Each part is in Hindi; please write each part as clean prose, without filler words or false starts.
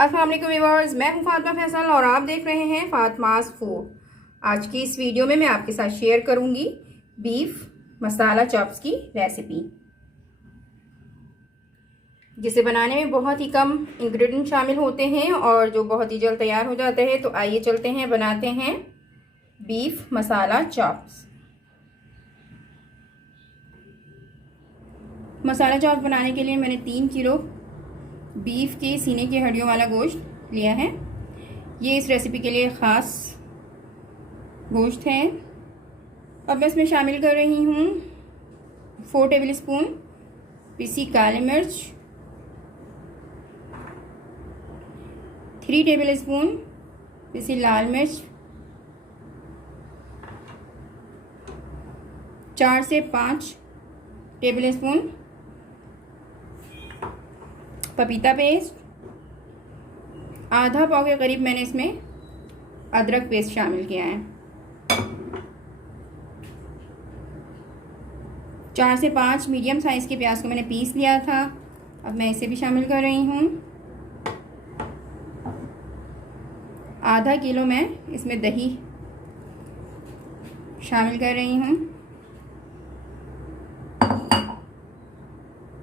अस्सलाम वालेकुम व्यूअर्स, मैं हूं फातिमा फैसल और आप देख रहे हैं फातिमास फूड। आज की इस वीडियो में मैं आपके साथ शेयर करूंगी बीफ मसाला चॉप्स की रेसिपी, जिसे बनाने में बहुत ही कम इंग्रेडिएंट शामिल होते हैं और जो बहुत ही जल्द तैयार हो जाते हैं। तो आइए चलते हैं, बनाते हैं बीफ मसाला चॉप्स। मसाला चॉप्स बनाने के लिए मैंने 3 किलो बीफ के सीने की हड्डियों वाला गोश्त लिया है। ये इस रेसिपी के लिए ख़ास गोश्त है। अब मैं इसमें शामिल कर रही हूँ 4 टेबल स्पून पिसी काली मिर्च, 3 टेबल स्पून पिसी लाल मिर्च, 4 से 5 टेबल स्पून पपीता पेस्ट, आधा पाव के करीब मैंने इसमें अदरक पेस्ट शामिल किया है। 4 से 5 मीडियम साइज़ के प्याज को मैंने पीस लिया था। अब मैं इसे भी शामिल कर रही हूँ। आधा किलो मैं इसमें दही शामिल कर रही हूँ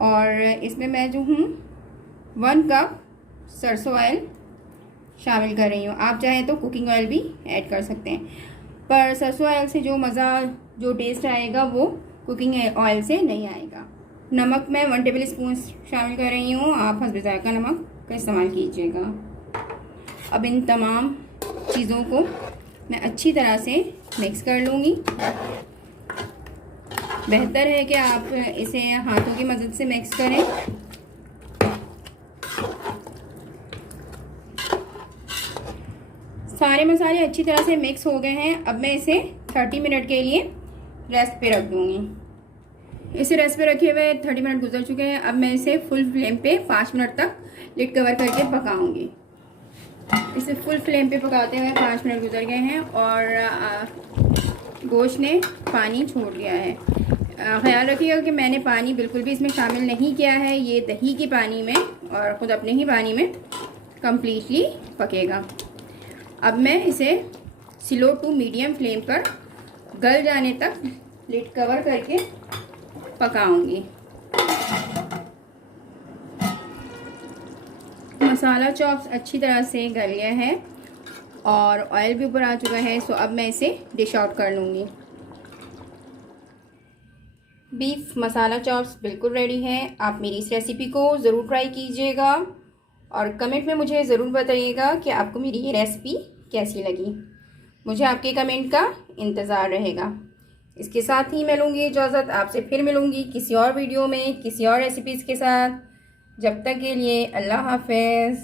और इसमें मैं जो हूँ 1 कप सरसों ऑयल शामिल कर रही हूँ। आप चाहें तो कुकिंग ऑयल भी ऐड कर सकते हैं, पर सरसों ऑयल से जो मज़ा, जो टेस्ट आएगा वो कुकिंग ऑयल से नहीं आएगा। नमक मैं 1 टेबल स्पून शामिल कर रही हूँ। आप हस्ब ज़ायक़ा नमक का इस्तेमाल कीजिएगा। अब इन तमाम चीज़ों को मैं अच्छी तरह से मिक्स कर लूँगी। बेहतर है कि आप इसे हाथों की मदद से मिक्स करें। सारे मसाले अच्छी तरह से मिक्स हो गए हैं। अब मैं इसे 30 मिनट के लिए रेस्ट पे रख दूँगी। इसे रेस्ट पे रखे हुए 30 मिनट गुजर चुके हैं। अब मैं इसे फुल फ्लेम पे 5 मिनट तक लिड कवर करके पकाऊंगी। इसे फुल फ्लेम पे पकाते हुए 5 मिनट गुजर गए हैं और गोश्त ने पानी छोड़ दिया है। ख्याल रखिएगा कि मैंने पानी बिल्कुल भी इसमें शामिल नहीं किया है। ये दही के पानी में और ख़ुद अपने ही पानी में कम्प्लीटली पकेगा। अब मैं इसे स्लो टू मीडियम फ्लेम पर गल जाने तक लिड कवर करके पकाऊंगी। मसाला चॉप्स अच्छी तरह से गल गया है और ऑयल भी ऊपर आ चुका है। सो अब मैं इसे डिश आउट कर लूँगी। बीफ मसाला चॉप्स बिल्कुल रेडी है। आप मेरी इस रेसिपी को ज़रूर ट्राई कीजिएगा और कमेंट में मुझे ज़रूर बताइएगा कि आपको मेरी ये रेसिपी कैसी लगी। मुझे आपके कमेंट का इंतज़ार रहेगा। इसके साथ ही मैं लूँगी इजाज़त। आपसे फिर मिलूँगी किसी और वीडियो में किसी और रेसिपीज़ के साथ। जब तक के लिए अल्लाह हाफ़िज़।